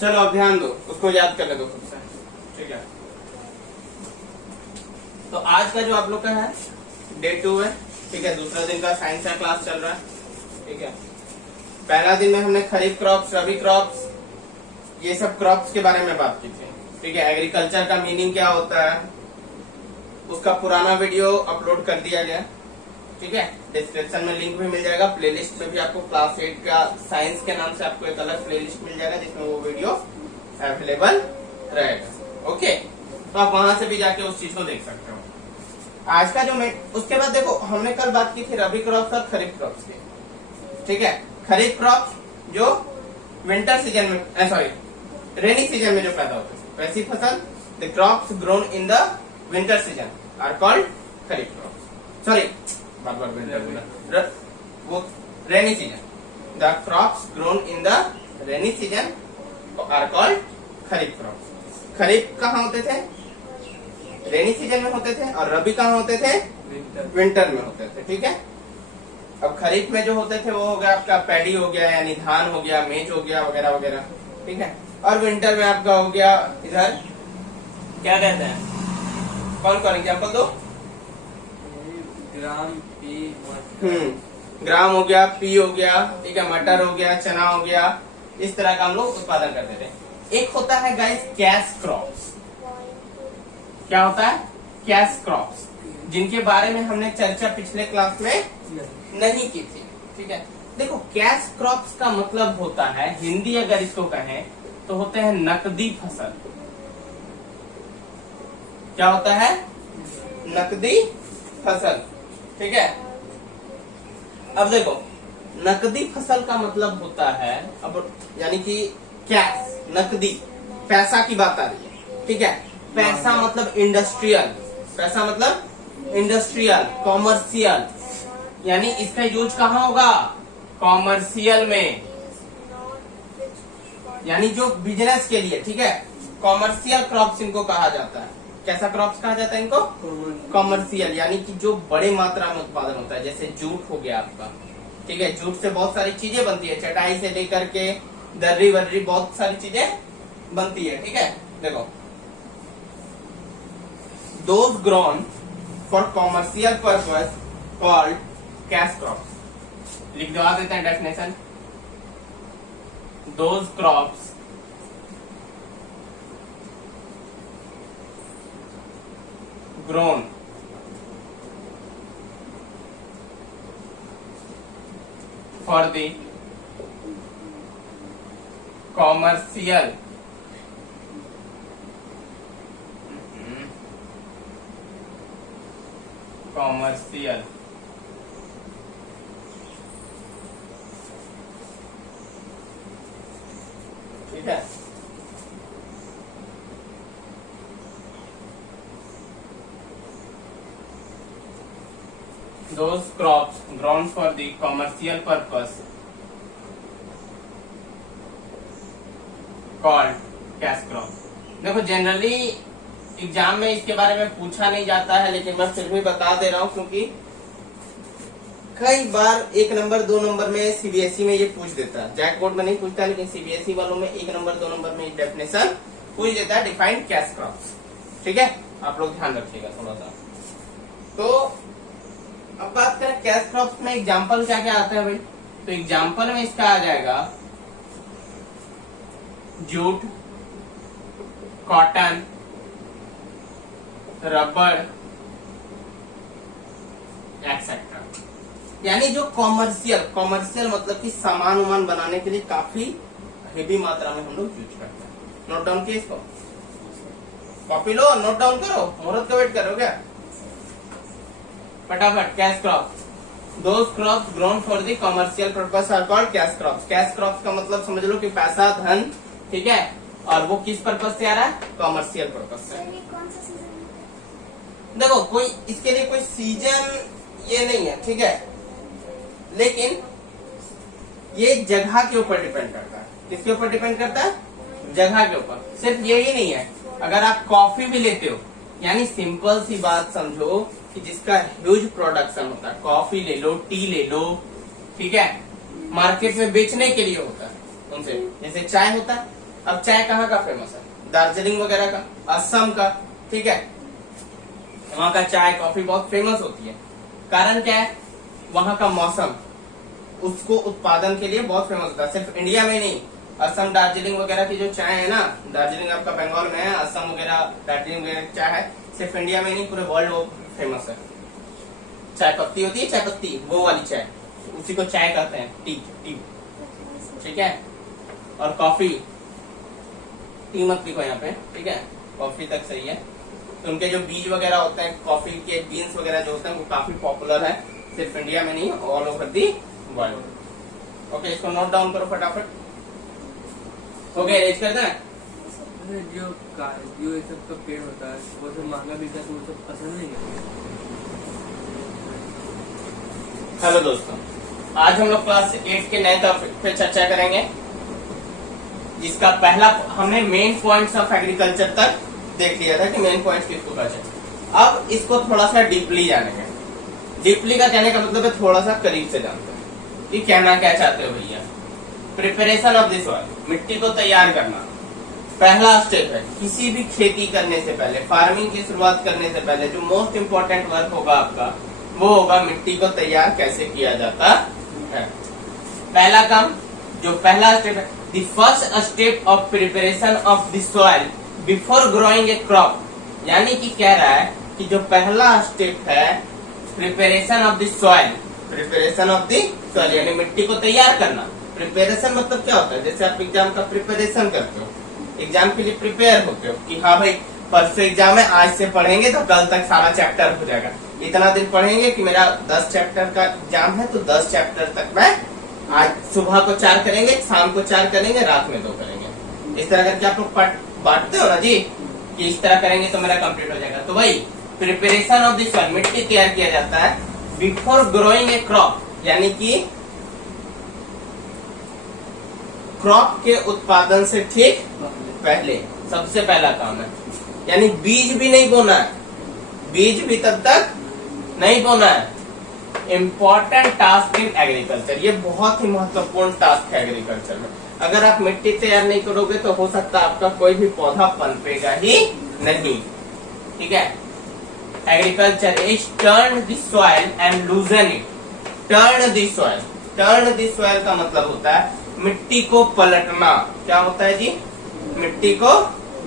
चलो अब ध्यान दो, उसको याद करने दो खुद से, ठीक है। तो आज का जो आप लोग का है डे 2 है, ठीक है। दूसरा दिन का साइंस का क्लास चल रहा है, ठीक है। पहला दिन में हमने खरीफ क्रॉप्स, रबी क्रॉप्स, ये सब क्रॉप्स के बारे में बात की थी, ठीक है। एग्रीकल्चर का मीनिंग क्या होता है, उसका पुराना वीडियो अपलोड कर दिया गया, ठीक है। डिस्क्रिप्शन में लिंक भी मिल जाएगा, प्लेलिस्ट में भी आपको क्लास 8 का साइंस के नाम से आपको एक अलग प्लेलिस्ट मिल जाएगा जिसमें वो वीडियो अवेलेबल रहेगा, ओके। तो आप वहां से भी जाके उस चीज को देख सकते हो। आज का जो मैं, उसके बाद देखो हमने कल बात की थी रबी क्रॉप्स और खरीफ क्रॉप्स की, ठीक है। खरीफ क्रॉप्स जो विंटर सीजन में, सॉरी रेनी सीजन में जो पैदा होते हैं, वैसी फसल the crops grown in the winter season are called kharif crops, sorry बार विंटर, वो rainy season, the crops grown in the rainy season are called kharif crops. Kharif कहाँ होते थे, रेनी सीजन में होते थे, और रबी कहाँ होते थे, विंटर में होते थे, ठीक है। अब खरीफ में जो होते थे वो हो गया आपका पैडी हो गया, यानी धान हो गया, मेज हो गया, वगैरह वगैरह, ठीक है। और विंटर में आपका हो गया इधर क्या कहते हैं, कौन कौन एग्जाम्पल दो, ग्राम, पी, ग्राम हो गया, पी हो गया, ठीक है, मटर हो गया, चना हो गया, इस तरह का हम लोग उत्पादन करते थे। एक होता है गाइस कैश क्रॉप्स, क्या होता है, कैश क्रॉप्स, जिनके बारे में हमने चर्चा पिछले क्लास में नहीं की थी, ठीक है। देखो कैश क्रॉप्स का मतलब होता है, हिंदी अगर इसको कहें तो होते हैं नकदी फसल। क्या होता है, नकदी फसल, ठीक है। अब देखो नकदी फसल का मतलब होता है, अब यानी कि कैश, नकदी, पैसा की बात आ रही है, ठीक है। पैसा मतलब इंडस्ट्रियल, पैसा मतलब इंडस्ट्रियल, कॉमर्शियल, यानी इसका यूज कहाँ होगा, कॉमर्शियल में, यानी जो बिजनेस के लिए, ठीक है। कॉमर्शियल क्रॉप्स इनको कहा जाता है। कैसा क्रॉप्स कहा जाता है इनको, कॉमर्शियल, यानी कि जो बड़े मात्रा में उत्पादन होता है। जैसे जूट हो गया आपका, ठीक है, जूट से बहुत सारी चीजें बनती है, चटाई से लेकर के दर्री वर्री बहुत सारी चीजें बनती है, ठीक है। देखो those grown for commercial purpose called cash crops, लिख दवा देते हैं definition, those crops grown for the commercial ठीक है। Those crops grown for the commercial purpose called cash crop। देखो जनरली एग्जाम में इसके बारे में पूछा नहीं जाता है, लेकिन मैं फिर भी बता दे रहा हूँ क्योंकि कई बार 1 नंबर 2 नंबर में सीबीएसई में ये पूछ देता है। जैक बोर्ड में नहीं पूछता, लेकिन सीबीएसई वालों में 1 नंबर 2 नंबर में डेफिनेशन पूछ देता है, डिफाइंड कैश क्रॉप्स, ठीक है। आप लोग ध्यान रखिएगा थोड़ा सा। तो अब बात करें कैश क्रॉप्स में एग्जाम्पल क्या क्या आता है भाई, तो एग्जाम्पल में इसका आ जाएगा जूट, कॉटन, रबड़ एक्सेट्रा, यानी जो कॉमर्शियल मतलब कि सामान उमान बनाने के लिए काफी हेवी मात्रा में हम लोग यूज करते हैं। नोट डाउन किए इसको, कॉपी लो, नोट डाउन करो, मुहूर्त का वेट करो क्या, फटाफट। Cash crops, those crops grown for the commercial purpose are called cash crops. Cash crops का मतलब समझ लो कि पैसा, धन, ठीक है, और वो किस पर्पस से आ रहा है, कॉमर्शियल पर्पस से। देखो कोई इसके लिए कोई सीजन ये नहीं है, ठीक है, लेकिन ये जगह के ऊपर डिपेंड करता है। किसके ऊपर डिपेंड करता है, जगह के ऊपर। सिर्फ यही नहीं है, अगर आप कॉफी भी लेते हो, यानी सिंपल सी बात समझो कि जिसका ह्यूज प्रोडक्शन होता है, कॉफी ले लो, टी ले लो, ठीक है, मार्केट में बेचने के लिए होता है उनसे। जैसे चाय होता है, अब चाय कहाँ का फेमस है? दार्जिलिंग वगैरह का, असम का, ठीक है, वहां का चाय कॉफी बहुत फेमस होती है। कारण क्या है? वहां का मौसम उसको उत्पादन के लिए बहुत फेमस होता है। सिर्फ इंडिया में नहीं, असम दार्जिलिंग वगैरह की जो चाय है ना, दार्जिलिंग आपका बंगाल में है, असम वगैरह दार्जिलिंग वगैरह की चाय है, सिर्फ इंडिया में नहीं पूरे वर्ल्ड वो फेमस है। चाय पत्ती होती है, चाय पत्ती, वो वाली चाय, उसी को चाय कहते हैं, टी टी, ठीक है। और कॉफी, टी मत लिखो यहाँ पे, ठीक है, कॉफी तक सही है। तो उनके जो बीज वगैरह होते हैं, कॉफी के बीन्स वगैरह जो होते हैं, वो काफी पॉपुलर है, सिर्फ इंडिया में नहीं, all over the world. Okay, इसको नोट डाउन करो फटाफट। हो गया, अरेंज करना है। जो ये सब का पेड़ होता है वो सब महंगा बिकता है, तो वो सब पसंद नहीं है। हेलो दोस्तों, आज हम लोग क्लास 8 के नए टॉपिक पे चर्चा करेंगे, जिसका पहला हमने मेन पॉइंट्स ऑफ एग्रीकल्चर तक देख लिया था कि मेन पॉइंट्स किसको कहते हैं। अब इसको थोड़ा सा डीपली जानेंगे। डीपली का कहने का मतलब है थोड़ा सा करीब से जानते हैं कि कहना क्या चाहते हो भैया। प्रिपरेशन ऑफ द सॉइल, मिट्टी को तैयार करना पहला स्टेप है। किसी भी खेती करने से पहले, फार्मिंग की शुरुआत करने से पहले जो मोस्ट इम्पोर्टेंट वर्क होगा आपका, वो होगा मिट्टी को तैयार कैसे किया जाता है। पहला काम, जो पहला स्टेप है, the first step of preparation of the soil before growing A crop, यानी कि कह रहा है कि जो पहला स्टेप है preparation of the soil, preparation of the soil यानी मिट्टी को तैयार करना। प्रिपरेशन मतलब क्या होता है? जैसे आप एग्जाम का प्रिपरेशन करते हो, एग्जाम के लिए प्रिपेयर होते हो कि हाँ भाई परसों एग्जाम है, आज से पढ़ेंगे तो कल तक सारा चैप्टर हो जाएगा। इतना दिन पढ़ेंगे कि मेरा 10 चैप्टर का एग्जाम है, तो 10 चैप्टर तक मैं आज सुबह को 4 करेंगे, शाम को 4 करेंगे, रात में 2 करेंगे। इस तरह करके आप लोग बांटते हो ना जी, कि इस तरह करेंगे तो मेरा कंप्लीट हो जाएगा। तो भाई प्रिपरेशन ऑफ द सॉइल, मिट्टी तैयार किया जाता है बिफोर ग्रोइंग ए क्रॉप, यानी कि क्रॉप के उत्पादन से ठीक पहले सबसे पहला काम है। यानी बीज भी नहीं बोना है, बीज भी तब तक नहीं बोना है। इम्पोर्टेंट टास्क इन एग्रीकल्चर, ये बहुत ही महत्वपूर्ण टास्क है एग्रीकल्चर में। अगर आप मिट्टी तैयार नहीं करोगे तो हो सकता है आपका कोई भी पौधा पनपेगा ही नहीं, ठीक है। Agriculture is turn the soil and लूजन it. Turn the soil, turn the soil का मतलब होता है मिट्टी को पलटना। क्या होता है जी? मिट्टी को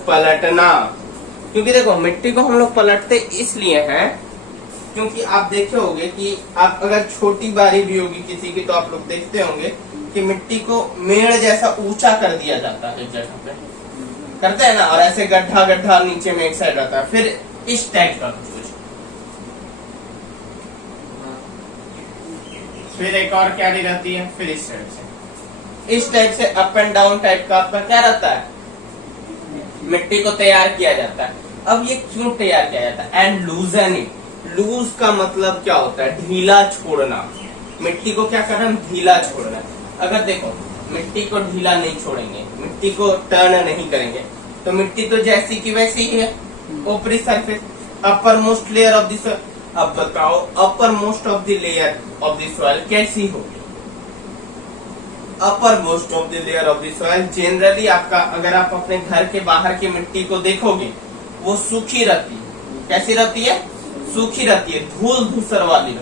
पलटना। क्योंकि देखो मिट्टी को हम लोग पलटते इसलिए हैं क्योंकि आप देखे होंगे कि आप अगर छोटी बारी भी होगी किसी की, तो आप लोग देखते होंगे कि मिट्टी को मेड़ जैसा ऊंचा कर दिया जाता है एक जगह पे, करते हैं ना, और ऐसे गड्ढा गड्ढा नीचे में एक साइड रहता है, फिर इस टाइप का कुछ, फिर एक और क्यारी रहती है, फिर इस साइड से, इस टाइप से अप एंड डाउन टाइप का आपका क्या रहता है, मिट्टी को तैयार किया जाता है। अब ये क्यों तैयार किया जाता है? And लूजन it. लूज का मतलब क्या होता है? ढीला छोड़ना। मिट्टी को क्या करना? ढीला छोड़ना। अगर देखो मिट्टी को ढीला नहीं छोड़ेंगे, मिट्टी को टर्न नहीं करेंगे, तो मिट्टी तो जैसी की वैसी ही है, ऊपरी surface, upper most layer of the soil. अब बताओ upper most of the layer of the soil कैसी होगी? Upper most of the layer of the soil generally आपका, अगर आप अपने घर के बाहर की मिट्टी को देखोगे, वो सूखी रहती है। कैसी रहती है? सूखी रहती है, धूल धूसर वाली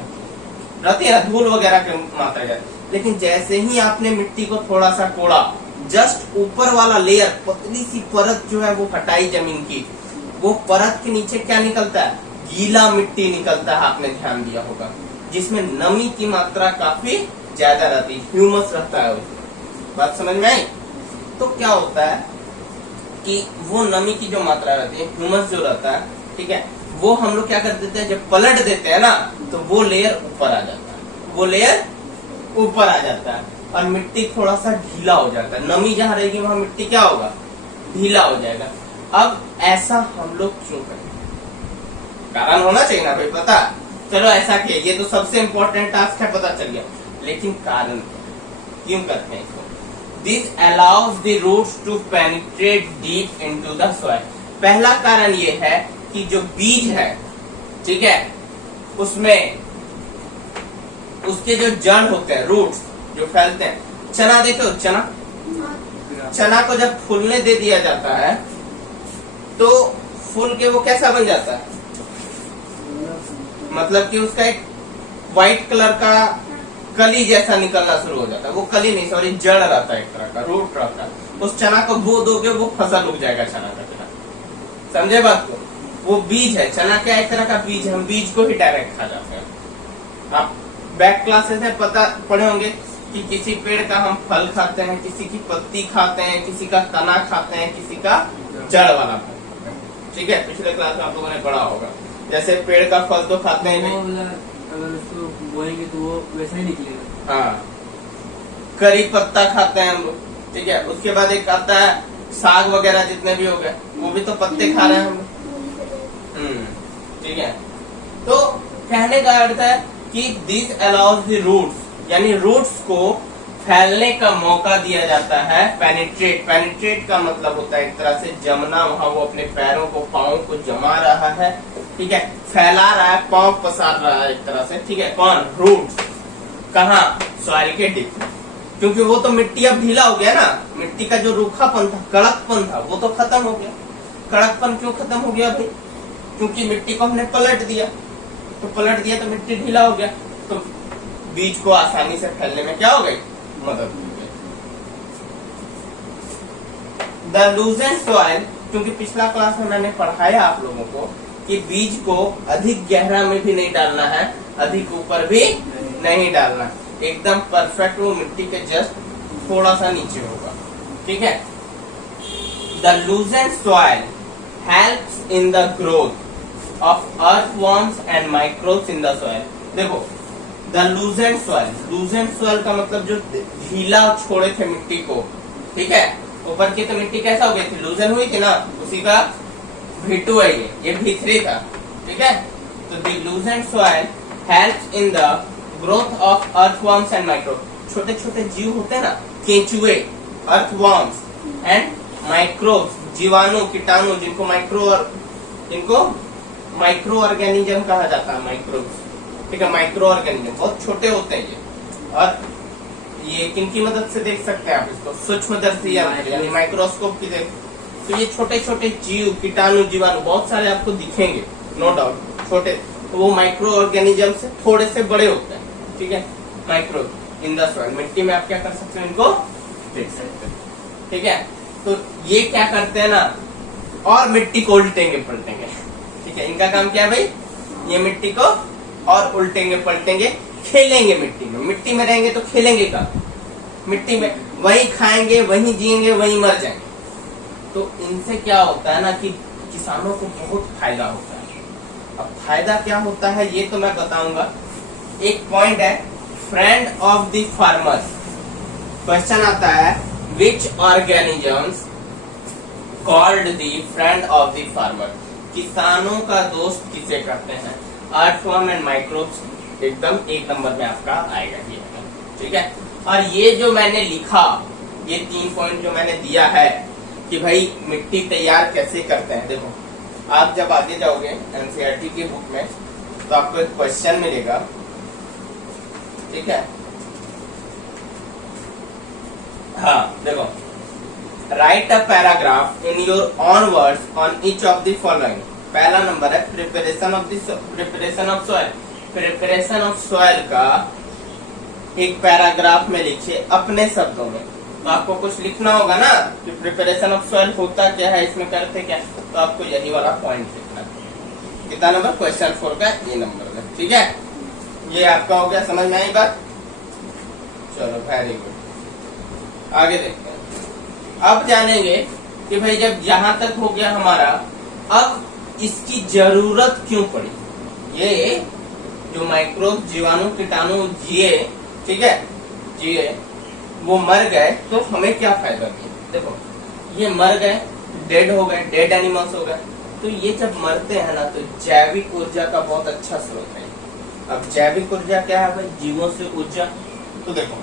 रहती है ना, धूल वगैरह की मात्रा जाती है। लेकिन जैसे ही आपने मिट्टी को थोड़ा सा कोड़ा, जस्ट ऊपर वाला लेयर, पतली सी परत जो है वो हटाई जमीन की, वो परत के नीचे क्या निकलता है? गीला मिट्टी निकलता है। आपने ध्यान दिया होगा, जिसमें नमी की मात्रा काफी ज्यादा रहती है, ह्यूमस रहता है। बात समझ में आई? तो क्या होता है कि वो नमी की जो मात्रा रहती है, ह्यूमस जो रहता है, ठीक है, वो हम लोग क्या कर देते हैं, जब पलट देते हैं ना, तो वो लेयर ऊपर आ जाता है, वो लेयर ऊपर आ जाता है और मिट्टी थोड़ा सा ढीला हो जाता है। नमी जहाँ रहेगी वहां मिट्टी क्या होगा? ढीला हो जाएगा। अब ऐसा हम लोग क्यों करें? कारण होना चाहिए ना भाई, पता। चलो ऐसा किया, ये तो सबसे इम्पोर्टेंट टास्क है, पता चल गया। लेकिन कारण क्यों करते हैं इसको? This allows the roots to penetrate deep into the soil. पहला कारण ये है कि जो बीज है, ठीक है, उसमें उसके जो जड़ होते हैं, रूट्स, जो फैलते हैं। चना देखो, चना को जब फूलने दे दिया जाता है तो फूल के वो कैसा बन जाता है, मतलब कि उसका एक व्हाइट कलर का कली जैसा निकलना शुरू हो जाता है। वो कली नहीं, सॉरी, जड़ रहता है, एक तरह का रूट रहता है। उस चना को बो दोगे वो फसल उग जाएगा चना का बिना। समझे बात को? वो बीज है, चना क्या एक तरह का बीज है, हम बीज को ही डायरेक्ट खा जाते हैं। आप बैक क्लासेस में पता पढ़े होंगे कि किसी पेड़ का हम फल खाते हैं, किसी की पत्ती खाते हैं, किसी का तना खाते हैं, किसी का जड़ वाला खाते हैं। ठीक है, पिछले क्लास में आप लोगों ने पढ़ा होगा। जैसे पेड़ का फल तो खाते हैं नहीं, अगर उसको बोएंगे तो वो वैसा ही निकलेगा। हाँ, करी पत्ता खाते हैं हम लोग। ठीक है, उसके बाद एक आता है साग वगैरह, जितने भी हो गए वो भी तो पत्ते खा रहे हैं हम लोग। ठीक है, तो कहने का अर्थ है कि दिस अलाउज द रूट्स, यानी रूट्स को फैलने का मौका दिया जाता है। पेनिट्रेट का मतलब होता है एक तरह से जमना, वहां वो अपने पैरों को, पाँव को जमा रहा है। ठीक है, फैला रहा है, पाँव पसार रहा है एक तरह से। ठीक है, कौन? रूट्स। कहाँ? सॉइल के डिप में, क्योंकि वो तो मिट्टी अब ढीला हो गया ना, मिट्टी का जो रूखापन था, कड़कपन था, वो तो खत्म हो गया। कड़कपन क्यों खत्म हो गया भाई? क्योंकि मिट्टी को हमने पलट दिया, तो मिट्टी ढीला हो गया, तो बीज को आसानी से फैलने में क्या हो गई? मदद हो गई। द लूजन सॉइल, क्योंकि पिछला क्लास में मैंने पढ़ाया आप लोगों को कि बीज को अधिक गहरा में भी नहीं डालना है, अधिक ऊपर भी नहीं डालना, एकदम परफेक्ट वो मिट्टी के जस्ट थोड़ा सा नीचे होगा। ठीक है, the लूजन soil helps in the growth of earthworms and microbes in the soil. देखो, द लूजेंट सॉइल का मतलब जो ढीला छोड़े थे मिट्टी को। ठीक है, ऊपर की तो मिट्टी कैसा हो गई थी, लूजन हुई थी ना, उसी का भिटू है ये भीतरी था। ठीक है, तो the loosened soil helps in the growth of earthworms and microbe. छोटे छोटे जीव होते हैं ना, केंचुए, अर्थवर्म्स एंड माइक्रोब्स, जीवाणु, कीटाणु, जिनको माइक्रो ऑर्गेनिज्म कहा जाता है, माइक्रोब्स। ठीक है, माइक्रो ऑर्गेनिज्म बहुत छोटे होते हैं ये, और ये किनकी मदद से देख सकते हैं आप इसको? सूक्ष्मदर्शी यानी माइक्रोस्कोप की देख। तो ये छोटे छोटे जीव, कीटाणु, जीवाणु बहुत सारे आपको दिखेंगे, नो डाउट छोटे, तो वो माइक्रो ऑर्गेनिज्म से थोड़े से बड़े होते हैं। ठीक है, माइक्रो इन द सॉइल, मिट्टी में आप क्या कर सकते हैं, इनको देख सकते हैं। ठीक है, तो ये क्या करते हैं ना, और मिट्टी को उल्टेंगे पलटेंगे। ठीक है, इनका काम क्या है भाई? ये मिट्टी को और उल्टेंगे पलटेंगे, खेलेंगे मिट्टी में। मिट्टी में रहेंगे तो खेलेंगे का, मिट्टी में वही खाएंगे, वही जिएंगे, वही मर जाएंगे। तो इनसे क्या होता है ना कि किसानों को बहुत फायदा होता है। अब फायदा क्या होता है ये तो मैं बताऊंगा। एक पॉइंट है, friend of the farmers. Question आता है, which organisms called the friend of the farmer. किसानों का दोस्त किसे कहते हैं? अर्थवर्म एंड माइक्रोब्स, एकदम एक नंबर में आपका आएगा ये। ठीक है, और ये जो मैंने लिखा, ये 3 पॉइंट जो मैंने दिया है कि भाई मिट्टी तैयार कैसे करते हैं। देखो, आप जब आगे जाओगे एनसीईआरटी की बुक में तो आपको एक क्वेश्चन मिलेगा। ठीक है, हाँ देखो, right a paragraph in your own words on each of the following. पहला नंबर है preparation of soil. Preparation of soil का एक पैराग्राफ में लिखिए अपने शब्दों में। तो आपको कुछ लिखना होगा ना कि प्रिपरेशन ऑफ सॉइल होता क्या है, इसमें करते क्या, तो आपको यही वाला पॉइंट लिखना है। कितना नंबर? क्वेश्चन 4 का ये नंबर है। ठीक है, ये आपका हो गया, समझ में आई बात? चलो वेरी गुड, आगे देखते हैं। अब जानेंगे कि भाई जब यहां तक हो गया हमारा, अब इसकी जरूरत क्यों पड़ी। ये जो माइक्रोब, जीवाणु, कीटाणु जिए, ठीक है, जिए, वो मर गए तो हमें क्या फायदा दिया। देखो, ये मर गए, डेड हो गए, डेड एनिमल्स हो गए, तो ये जब मरते हैं ना तो जैविक ऊर्जा का बहुत अच्छा स्रोत है। अब जैविक ऊर्जा क्या है भाई? जीवों से ऊर्जा। तो देखो,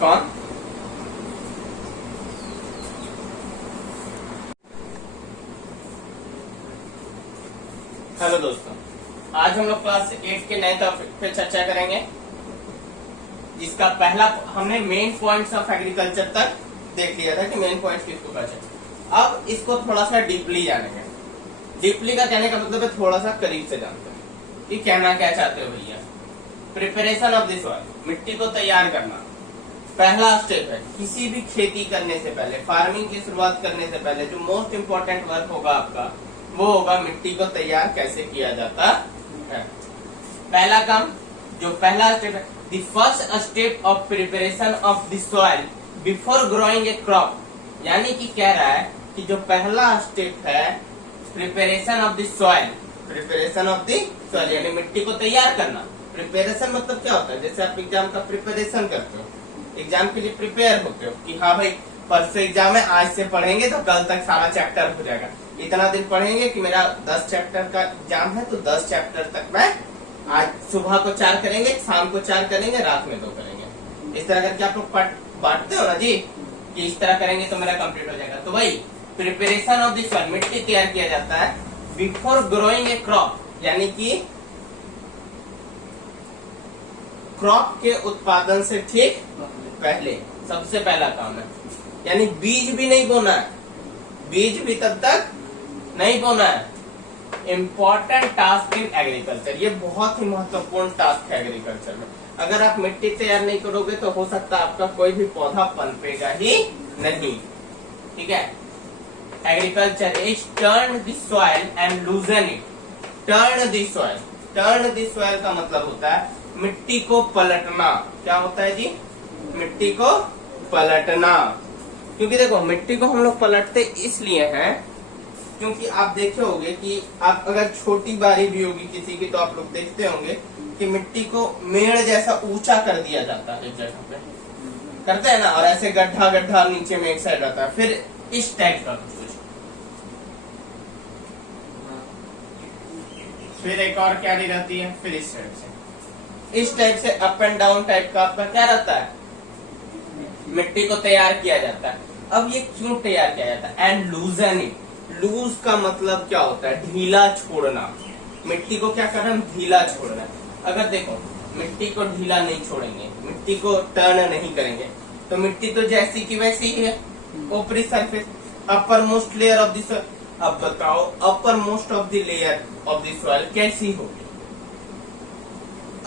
कौन? हेलो दोस्तों, आज हम लोग क्लास 8 के नए टॉपिक पे चर्चा करेंगे, जिसका पहला हमने मेन पॉइंट्स ऑफ एग्रीकल्चर तक देख लिया था कि मेन पॉइंट्स किसको बचे। अब इसको थोड़ा सा डीपली जानेंगे। डीपली का कहने का मतलब है थोड़ा सा करीब से जानते हैं कि कहना क्या चाहते हो भैया। प्रिपरेशन ऑफ दिस सॉइल, मिट्टी को तैयार करना पहला स्टेप है। किसी भी खेती करने से पहले, फार्मिंग की शुरुआत करने से पहले जो मोस्ट इम्पोर्टेंट वर्क होगा आपका, वो होगा मिट्टी को तैयार कैसे किया जाता है। पहला काम, जो पहला स्टेप है, the first step of preparation of the soil before growing A crop, यानी कि कह रहा है कि जो पहला स्टेप है preparation of the soil, preparation of the soil यानी मिट्टी को तैयार करना। प्रिपरेशन मतलब क्या होता है, जैसे आप एग्जाम का प्रिपरेशन करते हो, एग्जाम के लिए प्रिपेयर होते हो कि हाँ भाई परसों एग्जाम है, आज से पढ़ेंगे तो कल तक सारा चैप्टर हो जाएगा। इतना दिन पढ़ेंगे कि मेरा 10 चैप्टर का एग्जाम है तो 10 चैप्टर तक मैं आज सुबह को 4 करेंगे, शाम को 4 करेंगे, रात में 2 करेंगे। इस तरह करके आप लोग बांटते हो ना जी कि इस तरह करेंगे तो मेरा कंप्लीट हो जाएगा। तो वही प्रिपरेशन ऑफ द सॉइल, मिट्टी तैयार किया जाता है बिफोर ग्रोइंग ए क्रॉप, यानी कि क्रॉप के उत्पादन से ठीक पहले सबसे पहला काम है। यानी बीज भी नहीं बोना है, बीज भी तब तक नहीं बोना है। इम्पोर्टेंट टास्क इन एग्रीकल्चर, ये बहुत ही महत्वपूर्ण टास्क है एग्रीकल्चर में। अगर आप मिट्टी तैयार नहीं करोगे तो हो सकता है आपका कोई भी पौधा पनपेगा ही नहीं। ठीक है, agriculture is turn the soil and लूजन it. Turn the soil, turn the soil का मतलब होता है मिट्टी को पलटना। क्या होता है जी? मिट्टी को पलटना। क्योंकि देखो मिट्टी को हम लोग पलटते इसलिए हैं क्योंकि आप देखे होंगे कि आप अगर छोटी बारी भी होगी किसी की तो आप लोग देखते होंगे कि मिट्टी को मेड़ जैसा ऊंचा कर दिया जाता है, एक जगह पे करते हैं ना, और ऐसे गड्ढा गड्ढा नीचे में एक साइड रहता है, फिर इस टाइप का कुछ, फिर एक और क्यारी रहती है, फिर इस साइड से, इस टाइप से अप एंड डाउन टाइप का आपका क्या रहता है, मिट्टी को तैयार किया जाता है। अब ये क्यों तैयार किया जाता है? एंड लूजन इट, लूज का मतलब क्या होता है? ढीला छोड़ना। मिट्टी को क्या करना? ढीला छोड़ना। अगर देखो मिट्टी को ढीला नहीं छोड़ेंगे, मिट्टी को टर्न नहीं करेंगे तो मिट्टी तो जैसी की वैसी ही है। ऊपरी surface, upper most layer of the soil. अब बताओ upper most of the layer of the soil कैसी होगी?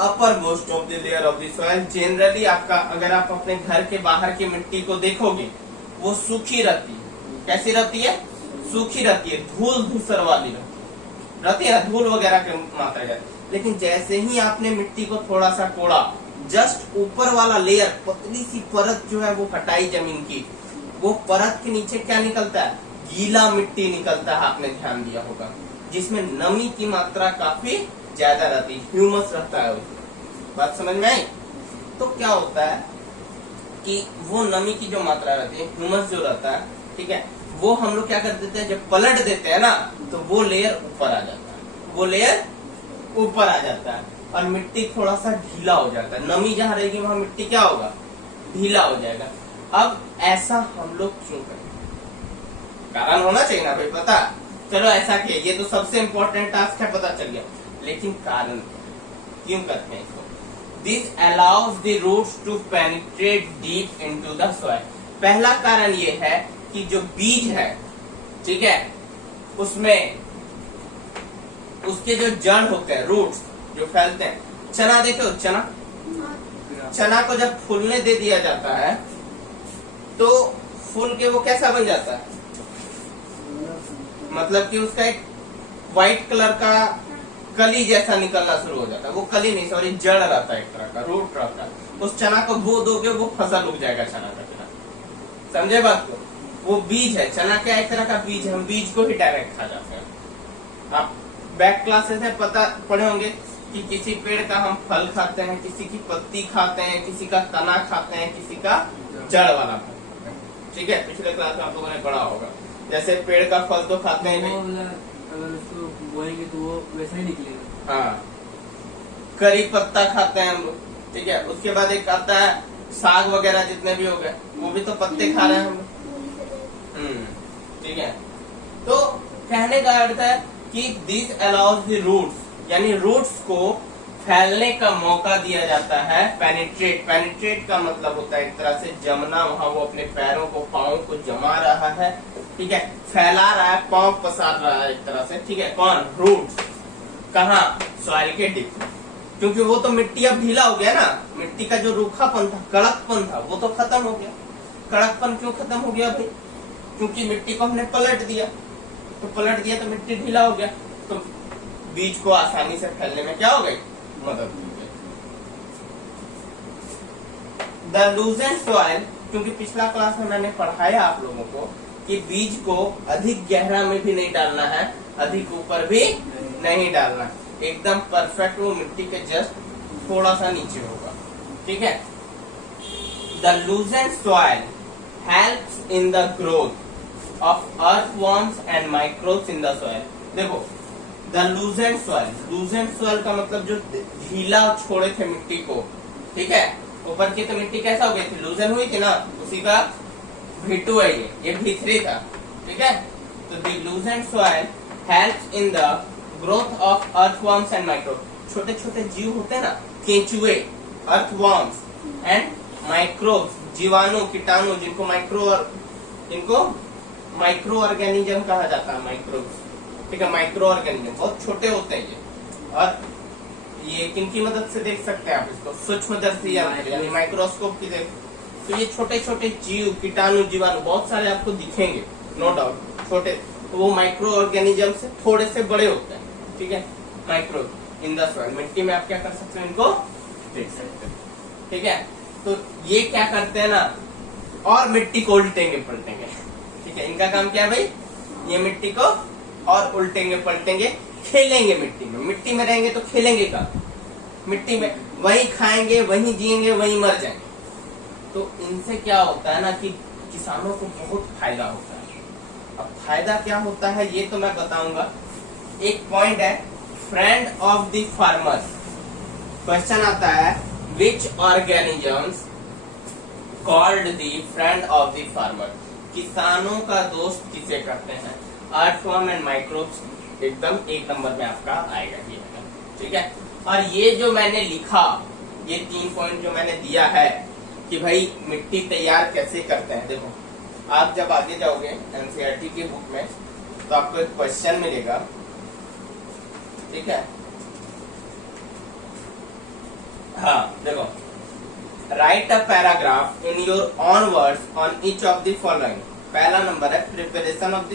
Upper most of the layer of the soil generally आपका, अगर आप अपने घर के बाहर की मिट्टी को देखोगे वो सूखी रहती है। कैसी रहती है? सूखी रहती है, धूल धूसर वाली रहती है ना, धूल वगैरह की मात्रा जाती है। लेकिन जैसे ही आपने मिट्टी को थोड़ा सा कोड़ा, जस्ट ऊपर वाला लेयर, पतली सी परत जो है वो हटाई जमीन की, वो परत के नीचे क्या निकलता है? गीला मिट्टी निकलता है। आपने ध्यान दिया होगा जिसमें नमी की मात्रा काफी ज्यादा रहती है, ह्यूमस रहता है। बात समझ में आई? तो क्या होता है कि वो नमी की जो मात्रा रहती है, ह्यूमस जो रहता है, ठीक है, वो हम लोग क्या कर देते हैं, जब पलट देते हैं ना तो वो लेयर ऊपर आ जाता है, वो लेयर ऊपर आ जाता है और मिट्टी थोड़ा सा ढीला हो जाता है। नमी जहाँ रहेगी वहां मिट्टी क्या होगा? ढीला हो जाएगा। अब ऐसा हम लोग क्यों करें? कारण होना चाहिए ना भाई, पता। चलो ऐसा किया, ये तो सबसे इम्पोर्टेंट टास्क है, पता चल गया। लेकिन कारण क्यों करते हैं इसको? This allows the roots to penetrate deep into the soil. पहला कारण ये है कि जो बीज है, ठीक है, उसमें उसके जो जड़ होते हैं, रूट्स जो फैलते हैं, चना देखो, चना को जब फूलने दे दिया जाता है तो फूल के वो कैसा बन जाता है? मतलब कि उसका एक व्हाइट कलर का कली जैसा निकलना शुरू हो जाता है। वो कली नहीं, सॉरी, जड़ रहता है, एक तरह का रूट रहता है। उस चना को बो दोगे वो फसल उग जाएगा चना का। समझे बात को? वो बीज है, चना क्या एक तरह का बीज है, हम बीज को ही डायरेक्ट खा जाते हैं। आप बैक क्लासेस में पता पढ़े होंगे कि किसी पेड़ का हम फल खाते हैं, किसी की पत्ती खाते हैं, किसी का तना खाते हैं, किसी का जड़ वाला फल। ठीक है, पिछले क्लास में आप लोगों ने पढ़ा होगा। जैसे पेड़ का फल तो खाते हैं नहीं, अगर उसको बोएंगे तो वो वैसा ही निकलेगा। हाँ, करी पत्ता खाते हैं हम लोग, ठीक है। उसके बाद एक आता है साग वगैरह, जितने भी हो गए वो भी तो पत्ते खा रहे हैं हम लोग। ठीक है। तो कहने का अर्थ है कि दिस अलाउज द रूट्स यानी रूट्स को फैलने का मौका दिया जाता है। पेनिट्रेट का मतलब होता है एक तरह से जमना, वहां वो अपने पैरों को, पाँव को जमा रहा है, ठीक है, फैला रहा है, पाँव पसार रहा है एक तरह से, ठीक है। कौन? रूट्स। कहाँ? सॉइल के डिप में, क्योंकि वो तो मिट्टी अब ढीला हो गया ना, मिट्टी का जो रूखापन था, कड़कपन था, वो तो खत्म हो गया। कड़कपन क्यों खत्म हो गया भाई? क्योंकि मिट्टी को हमने पलट दिया, तो मिट्टी ढीला हो गया, तो बीज को आसानी से फैलने में क्या हो गई? मदद मिल गई। द लूजेंट सॉइल, क्योंकि पिछला क्लास में मैंने पढ़ाया आप लोगों को कि बीज को अधिक गहरा में भी नहीं डालना है, अधिक ऊपर भी नहीं डालना, एकदम परफेक्ट वो मिट्टी के जस्ट थोड़ा सा नीचे होगा, ठीक है। The loosened soil helps in the growth of earthworms and microbes in the soil. देखो, द लूजेंट सॉइल का मतलब जो ढीला छोड़े थे मिट्टी को, ठीक है, ऊपर की तो मिट्टी कैसा हो गई थी? लूजन हुई थी ना, उसी का V2 है ये भीतरी था, ठीक है। तो the loosened soil helps in the growth of earthworms and microbes. छोटे छोटे जीव होते हैं ना, केंचुए, अर्थवॉर्म्स एंड माइक्रोब्स, जीवाणु, कीटाणु, इनको माइक्रो ऑर्गेनिज्म कहा जाता है, माइक्रोब्स, ठीक है। माइक्रो ऑर्गेनिज्म बहुत छोटे होते हैं ये, और ये किनकी मदद से देख सकते हैं आप इसको? सूक्ष्मदर्शी यानी माइक्रोस्कोप की देख। तो ये छोटे छोटे जीव, कीटाणु, जीवाणु बहुत सारे आपको दिखेंगे, नो डाउट छोटे, तो वो माइक्रो ऑर्गेनिज्म से थोड़े से बड़े होते हैं, ठीक है। माइक्रो इन द सॉइल, मिट्टी में आप क्या कर सकते हैं? इनको देख सकते हैं, ठीक है। तो ये क्या करते हैं ना, और मिट्टी को उल्टेंगे पलटेंगे, ठीक है। इनका काम क्या है भाई? ये मिट्टी को और उल्टेंगे पलटेंगे, खेलेंगे मिट्टी में रहेंगे तो खेलेंगे का मिट्टी में, वही खाएंगे, वही जिएंगे, वही मर जाएंगे। तो इनसे क्या होता है ना कि किसानों को बहुत फायदा होता है। अब फायदा क्या होता है ये तो मैं बताऊंगा। एक पॉइंट है, friend of the farmer. Question आता है, which organisms called the friend of the farmer. किसानों का दोस्त किसे कहते हैं? अर्थवॉर्म एंड माइक्रोब्स, एकदम एक नंबर में आपका आएगा ये, ठीक है। और ये जो मैंने लिखा, ये 3 पॉइंट जो मैंने दिया है कि भाई मिट्टी तैयार कैसे करते हैं, देखो आप जब आगे जाओगे एनसीईआरटी की बुक में तो आपको एक क्वेश्चन मिलेगा, ठीक है। हाँ देखो, right a paragraph in your own words on each of the following. पहला नंबर है preparation of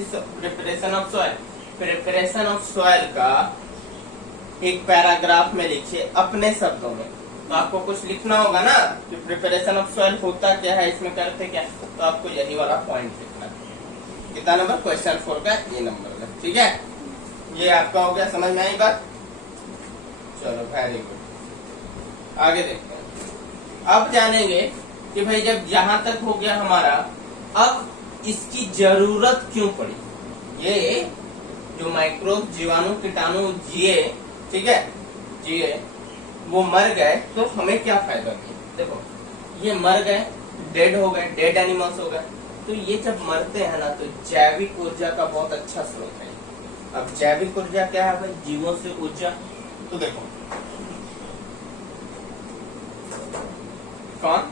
soil. Preparation of soil का एक पैराग्राफ में लिखिए अपने शब्दों में। तो आपको कुछ लिखना होगा ना कि प्रिपरेशन ऑफ सॉइल होता क्या है, इसमें करते क्या, तो आपको यही वाला पॉइंट लिखना है। कितना नंबर? क्वेश्चन 4 का ये नंबर है, ठीक है। ये आपका हो गया, समझ में आई बात? चलो वेरी गुड, आगे देखते हैं। अब जानेंगे कि भाई जब यहाँ तक हो गया हमारा, अब इसकी जरूरत क्यों पड़ी। ये जो माइक्रोब, जीवाणु, कीटाणु जिए, ठीक है, जिए, वो मर गए तो हमें क्या फायदा मिला? देखो ये मर गए, डेड हो गए, डेड एनिमल्स हो गए, तो ये जब मरते हैं ना तो जैविक ऊर्जा का बहुत अच्छा स्रोत है। अब जैविक ऊर्जा क्या है भाई? जीवों से ऊर्जा। तो देखो कौन?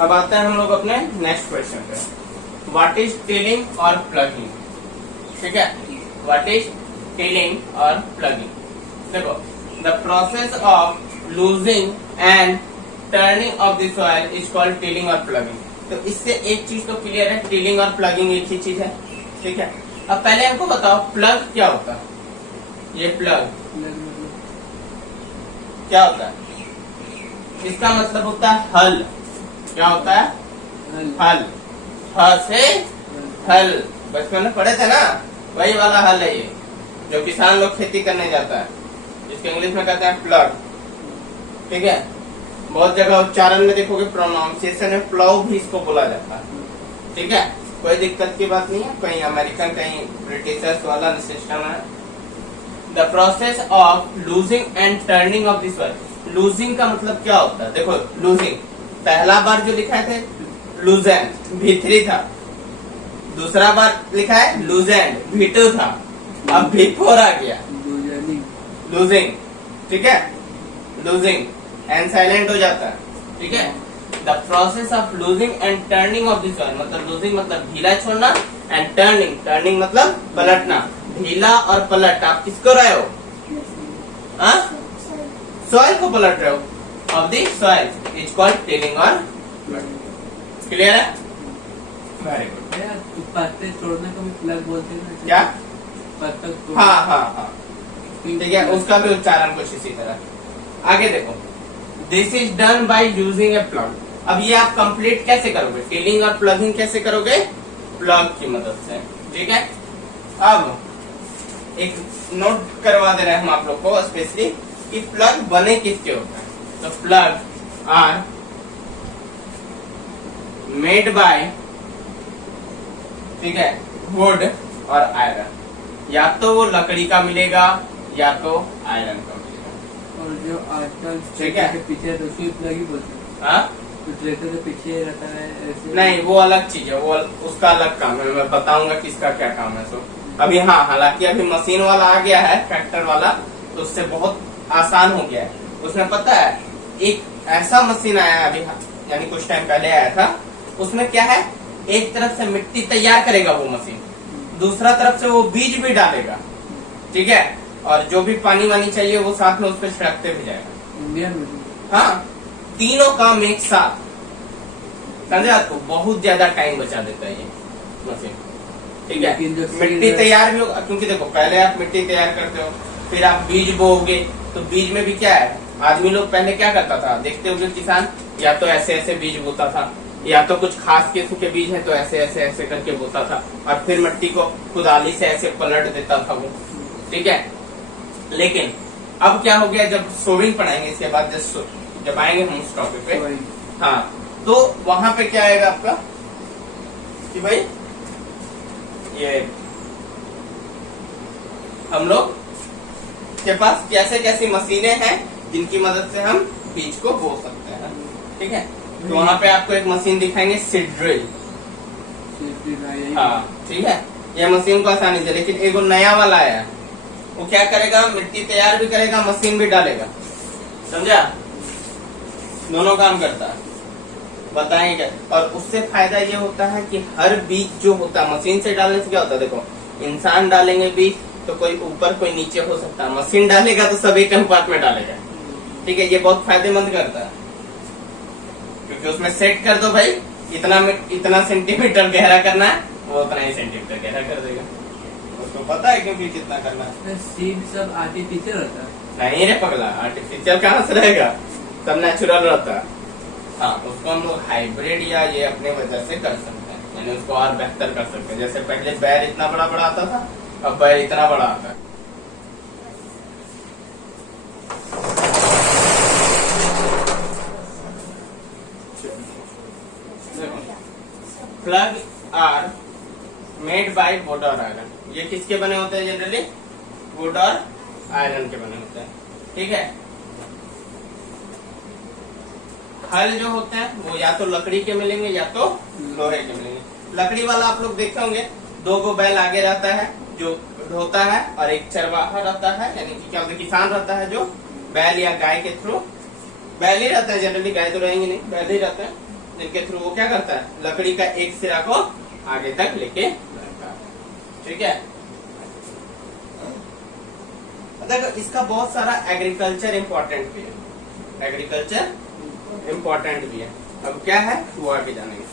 अब आते हैं हम लोग अपने नेक्स्ट क्वेश्चन पे। व्हाट इज टिलिंग और प्लगिंग, ठीक है। व्हाट इज टिलिंग और प्लगिंग। देखो, the process of losing and turning of the soil is called tilling और प्लगिंग। तो इससे एक चीज तो क्लियर है, टिलिंग और प्लगिंग एक ही चीज है, ठीक है। अब पहले हमको बताओ प्लग क्या होता है। ये प्लग क्या होता है? इसका मतलब होता है हल। क्या होता है? हल। ह से हल, बचपन में पढ़े थे ना, वही वाला हल है ये, जो किसान लोग खेती करने जाता है, जिसके इंग्लिश में कहते हैं प्लग, ठीक है। बहुत जगह उच्चारण में देखोगे, प्रोनाउंसिएशन में प्लाउ भी इसको बोला जाता है, ठीक है। कोई दिक्कत की बात नहीं है, कहीं अमेरिकन कहीं ब्रिटिशर्स वाला सिस्टम है। The process of losing and turning of this word. Losing का मतलब क्या होता है? देखो लूजिंग, पहला बार जो लिखा थे लूजेन, भीतरी था, दूसरा बार लिखा है लूजेंड, V2 था, अब V4 आ गया, लूजिंग। ठीक है, लूजिंग एंड साइलेंट हो जाता है। ठीक है, the process of losing and turning of the soil, मतलब लूजिंग मतलब ढीला छोड़ना, एंड टर्निंग, टर्निंग मतलब पलटना। ढीला और पलट, आप किसको रहे हो? सॉइल को पलट रहे हो, of the soil is called tilling और क्लियर है? Very good. पत्ते तोड़ने को भी प्लग बोलते हैं ना? क्या? पत्ता हाँ, ठीक है, उसका भी उच्चारण कुछ इसी तरह। आगे देखो, this is done by using A plug. अब ये आप कंप्लीट कैसे करोगे? टिलिंग और प्लगिंग कैसे करोगे? प्लग की मदद से। ठीक है, अब एक नोट करवा दे रहे हैं हम आप लोग को स्पेशली कि प्लग बने किसके होते हैं। तो प्लग आर मेड बाय, ठीक है, वुड और आयरन। या तो वो लकड़ी का मिलेगा या तो आयरन का मिलेगा। और जो आजकल ठीक है, पीछे रहता है उसको प्लग ही बोलते हैं। हाँ, तो ट्रैक्टर के पीछे रहता है ऐसे? नहीं, वो अलग चीज है, वो उसका अलग काम है, मैं बताऊंगा किसका क्या काम है। सो अभी हाँ, हालांकि अभी मशीन वाला आ गया है, ट्रैक्टर वाला, तो उससे बहुत आसान हो गया है। उसमें पता है एक ऐसा मशीन आया है अभी, यानी कुछ टाइम पहले आया था, उसमें क्या है, एक तरफ से मिट्टी तैयार करेगा वो मशीन, दूसरा तरफ से वो बीज भी डालेगा। ठीक है, और जो भी पानी वानी चाहिए वो साथ में उस पर छिड़कते भी जाएगा। इंडियन में? हाँ, तीनों काम एक साथ, समझे? आपको बहुत ज्यादा टाइम बचा देता है ये मशीन। ठीक है, मिट्टी तैयार भी होगा, क्योंकि देखो पहले आप मिट्टी तैयार करते हो, फिर आप बीज बोओगे, तो बीज में भी क्या है, आदमी लोग पहले क्या करता था, देखते होंगे किसान, या तो ऐसे ऐसे बीज बोता था, या तो कुछ खास किस्म के बीज है तो ऐसे ऐसे ऐसे करके बोता था, और फिर मिट्टी को कुदाली से ऐसे पलट देता था वो। ठीक है, लेकिन अब क्या हो गया, जब सोविंग पढ़ाएंगे इसके बाद, जब आएंगे हम उस टॉपिक पे, हाँ, तो वहां पे क्या आएगा आपका कि भाई ये हम लोग के पास कैसे कैसी मशीनें हैं जिनकी मदद से हम बीज को बो सकते हैं। ठीक है, तो वहाँ पे आपको एक मशीन दिखाएंगे, सीड ड्रिल। हाँ, ठीक है, यह मशीन को आसानी से, लेकिन एक नया वाला आया है, वो क्या करेगा, मिट्टी तैयार भी करेगा, मशीन भी डालेगा, समझा? दोनों काम करता है, बताएंगे क्या। और उससे फायदा ये होता है कि हर बीज जो होता है, मशीन से डालने से क्या होता है, देखो इंसान डालेंगे बीज तो कोई ऊपर कोई नीचे हो सकता है, मशीन डालेगा तो सब एक अनुपात में डालेगा। ठीक है, ये बहुत फायदेमंद करता है, क्योंकि उसमें सेट कर दो भाई, इतना सेंटीमीटर गहरा करना है, वो उतना ही सेंटीमीटर गहरा कर देगा, उसको पता है क्योंकि जितना करना है। सीड सब आर्टिफिशियल रहता है? नहीं रे पगला, आर्टिफिशियल कहाँ से रहेगा, सब नेचुरल रहता है। हाँ, उसको हम लोग हाइब्रिड या ये अपने वजह से कर सकते हैं, यानी उसको और बेहतर कर सकते हैं। जैसे पहले बैर इतना बड़ा बड़ा आता था, अब बैर इतना बड़ा आता है। Plug are made by wood और आयरन। ये किसके बने होते हैं जनरली? वुड और आयरन के बने होते हैं। ठीक है, हल जो होते हैं वो या तो लकड़ी के मिलेंगे या तो लोहे के मिलेंगे। लकड़ी वाला आप लोग देखे होंगे, 2 गो बैल आगे रहता है जो ढोता है, और एक चरवाहा रहता है, यानी कि क्या होता है, किसान रहता है जो बैल या गाय के थ्रू, बैल ही रहता है जनरली, गाय तो रहेंगे नहीं, बैल ही रहता है, जिनके थ्रू वो क्या करता है, लकड़ी का एक सिरा को आगे तक लेके जाता है। ठीक है, देखो इसका बहुत सारा एग्रीकल्चर इम्पोर्टेंट भी है, एग्रीकल्चर इम्पोर्टेंट भी है। अब क्या है वो आगे जानेंगे।